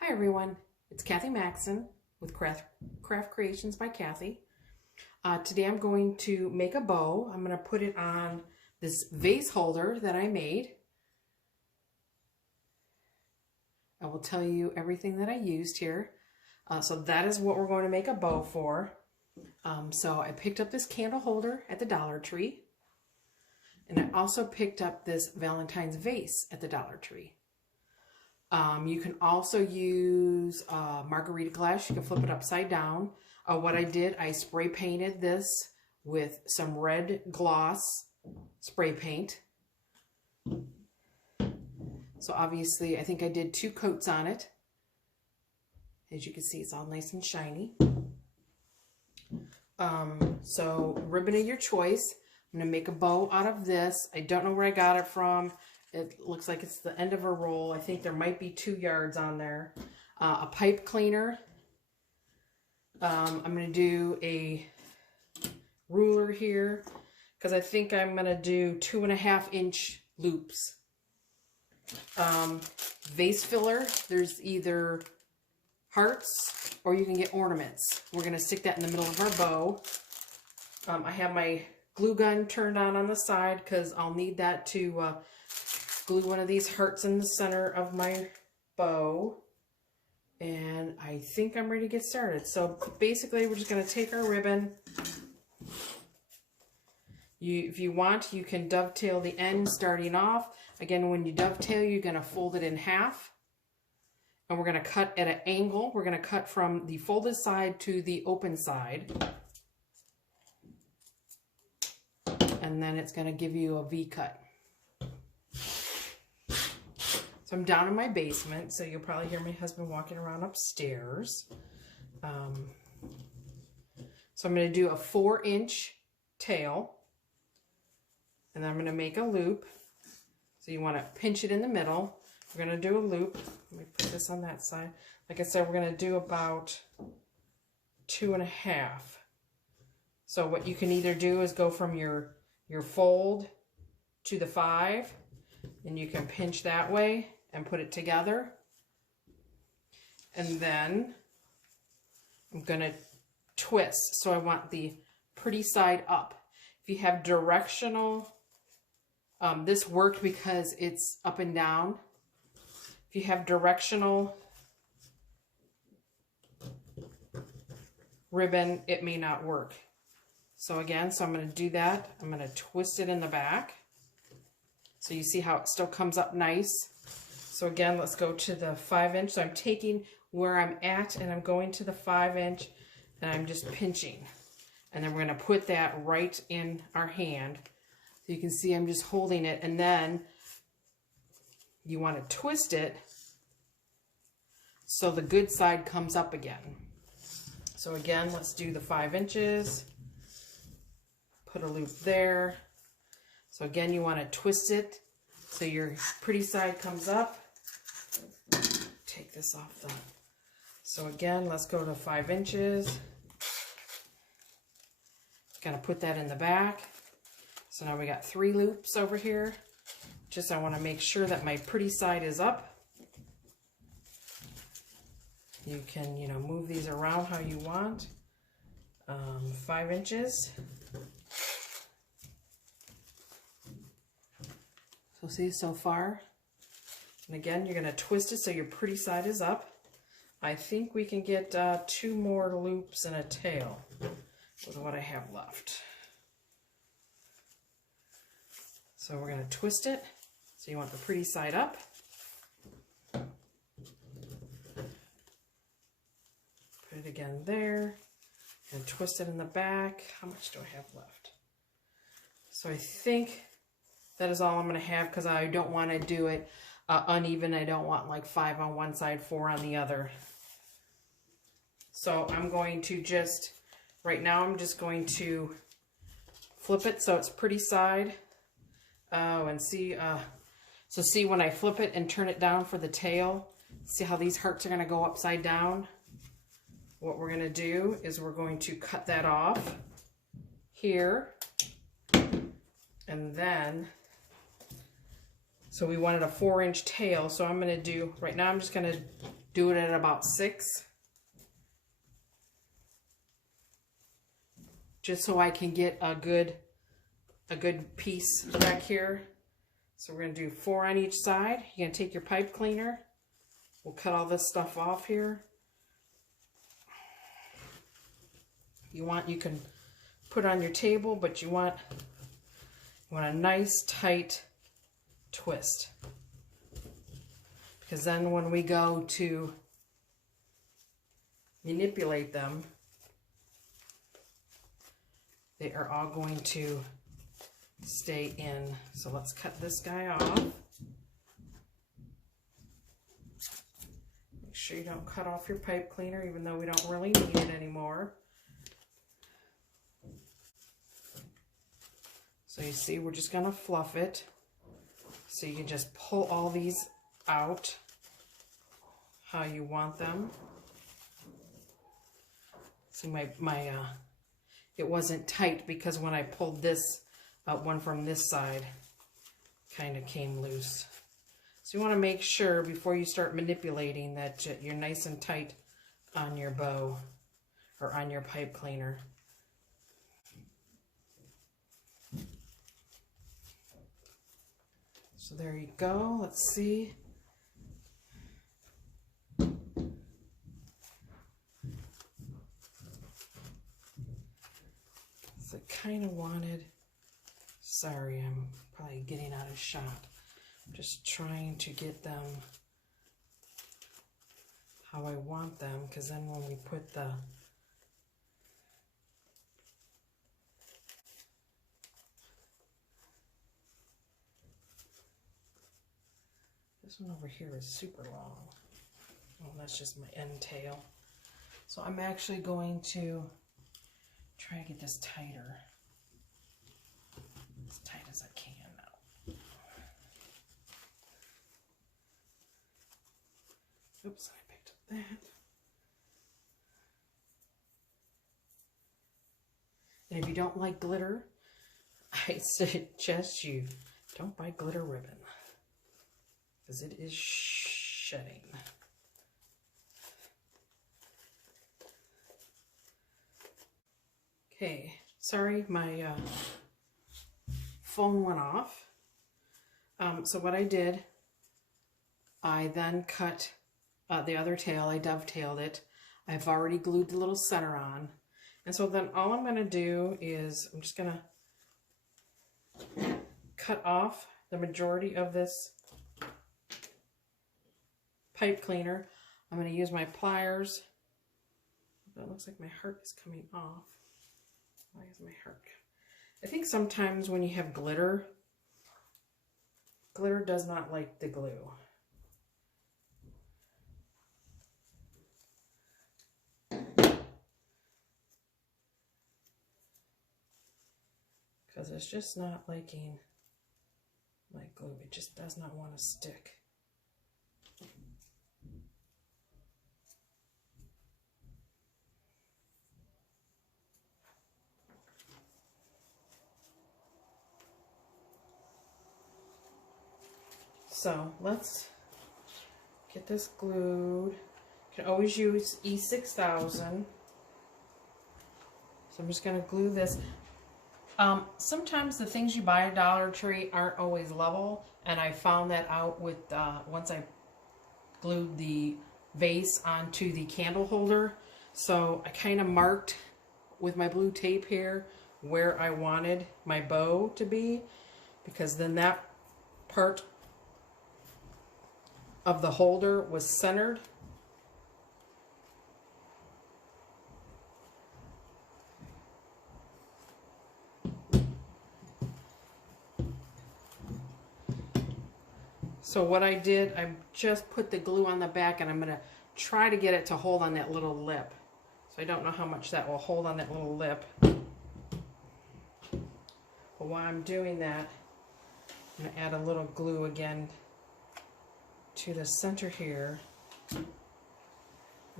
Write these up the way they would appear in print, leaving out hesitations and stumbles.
Hi everyone, it's Kathy Maxon with Craft Creations by Kathy. Today I'm going to make a bow. I'm going to put it on this vase holder that I made. I will tell you everything that I used here. So that is what we're going to make a bow for. So I picked up this candle holder at the Dollar Tree. And I also picked up this Valentine's vase at the Dollar Tree. You can also use margarita glass. You can flip it upside down. What I did, I spray painted this with some red gloss spray paint. So obviously, I think I did 2 coats on it. As you can see, it's all nice and shiny. So ribbon of your choice. I'm going to make a bow out of this. I don't know where I got it from. It looks like it's the end of a roll. I think there might be 2 yards on there. A pipe cleaner. I'm going to do a ruler here because I think I'm going to do 2.5-inch loops. Vase filler. There's either hearts or you can get ornaments. We're going to stick that in the middle of our bow. I have my glue gun turned on the side because I'll need that to glue one of these hearts in the center of my bow. And I think I'm ready to get started. So basically we're just going to take our ribbon. If you want, you can dovetail the end starting off. Again, when you dovetail, you're going to fold it in half. And we're going to cut at an angle. We're going to cut from the folded side to the open side. And then it's going to give you a V cut. So I'm down in my basement, so you'll probably hear my husband walking around upstairs. So I'm going to do a 4-inch tail, and then I'm going to make a loop. So you want to pinch it in the middle. We're going to do a loop. Let me put this on that side. Like I said, we're going to do about 2.5. So what you can either do is go from your fold to the 5, and you can pinch that way and put it together. And then I'm going to twist. So I want the pretty side up. If you have directional, this worked because it's up and down. If you have directional ribbon, it may not work. So again, I'm going to do that. I'm going to twist it in the back. So you see how it still comes up nice. So again, let's go to the 5-inch. So I'm taking where I'm at and I'm going to the 5-inch and I'm just pinching. And then we're going to put that right in our hand. So you can see I'm just holding it, and then you want to twist it so the good side comes up again. So again, let's do the 5 inches. Put a loop there. So again, you want to twist it so your pretty side comes up. Take this off the... So again, let's go to 5 inches. Gonna put that in the back. So now we got 3 loops over here. Just I want to make sure that my pretty side is up. You can, move these around how you want. 5 inches. So see so far. And again, you're going to twist it so your pretty side is up. I think we can get 2 more loops and a tail with what I have left. So we're going to twist it. So you want the pretty side up. Put it again there. And twist it in the back. How much do I have left? So I think that is all I'm going to have because I don't want to do it uneven. I don't want like 5 on one side, 4 on the other. So I'm going to just, right now I'm just going to flip it so it's pretty side. Oh, and see, so see when I flip it and turn it down for the tail, see how these hearts are going to go upside down? What we're going to do is we're going to cut that off here. And then, so we wanted a 4-inch tail, so I'm going to do, right now I'm just going to do it at about 6. Just so I can get a good piece back here. So we're going to do 4 on each side. You're going to take your pipe cleaner. We'll cut all this stuff off here. You can put it on your table, but you want a nice tight twist. Because then when we go to manipulate them, they are all going to stay in. So let's cut this guy off. Make sure you don't cut off your pipe cleaner, even though we don't really need it anymore. So you see, we're just gonna fluff it. So you can just pull all these out how you want them. See, it wasn't tight because when I pulled this one from this side, kind of came loose. So you want to make sure before you start manipulating that you're nice and tight on your bow or on your pipe cleaner. So there you go. Let's see. So I kind of wanted, sorry, I'm probably getting out of shot. I'm just trying to get them how I want them, because then when we put this one over here is super long. Oh, that's just my end tail. So I'm actually going to try to get this tighter. As tight as I can now. Oops, I picked up that. And if you don't like glitter, I suggest you don't buy glitter ribbon, because it is shedding. Okay, sorry, my phone went off. So what I did, I then cut the other tail. I dovetailed it. I've already glued the little center on. And so then all I'm going to do is I'm just going to cut off the majority of this pipe cleaner. I'm going to use my pliers. It looks like my heart is coming off. Why is my heart? I think sometimes when you have glitter does not like the glue. Because it's just not liking my glue. It just does not want to stick. So let's get this glued. You can always use E6000. So I'm just going to glue this. Sometimes the things you buy at Dollar Tree aren't always level, and I found that out with once I glued the vase onto the candle holder. So I kind of marked with my blue tape here where I wanted my bow to be, because then that part of the holder was centered. So what I did, I just put the glue on the back, and I'm going to try to get it to hold on that little lip. So I don't know how much that will hold on that little lip. But while I'm doing that, I'm going to add a little glue again to the center here and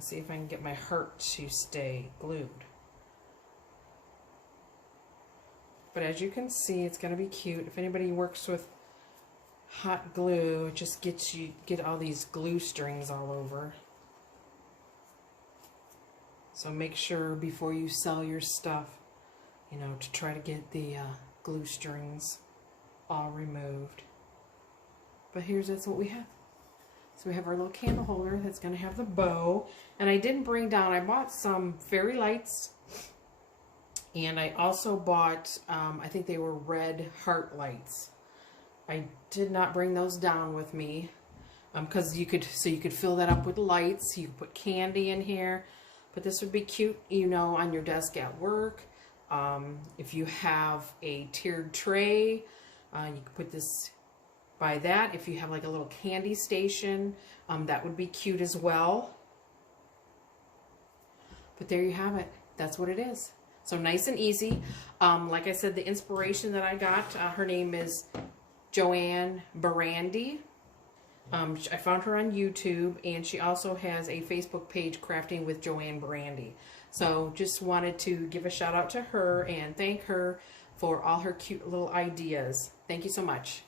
see if I can get my heart to stay glued. But as you can see, it's going to be cute. If anybody works with hot glue, it just get all these glue strings all over. So make sure before you sell your stuff, you know, to try to get the glue strings all removed. But that's what we have. So we have our little candle holder that's going to have the bow. And I didn't bring down, I bought some fairy lights. And I also bought, I think they were red heart lights. I did not bring those down with me. Because you could fill that up with lights. You could put candy in here. But this would be cute, you know, on your desk at work. If you have a tiered tray, you could put this by that. If you have like a little candy station, that would be cute as well. But there you have it. That's what it is. So nice and easy. Like I said, the inspiration that I got, her name is Joanne Barandy. I found her on YouTube, and she also has a Facebook page, Crafting with Joanne Barandy. So just wanted to give a shout out to her and thank her for all her cute little ideas. Thank you so much.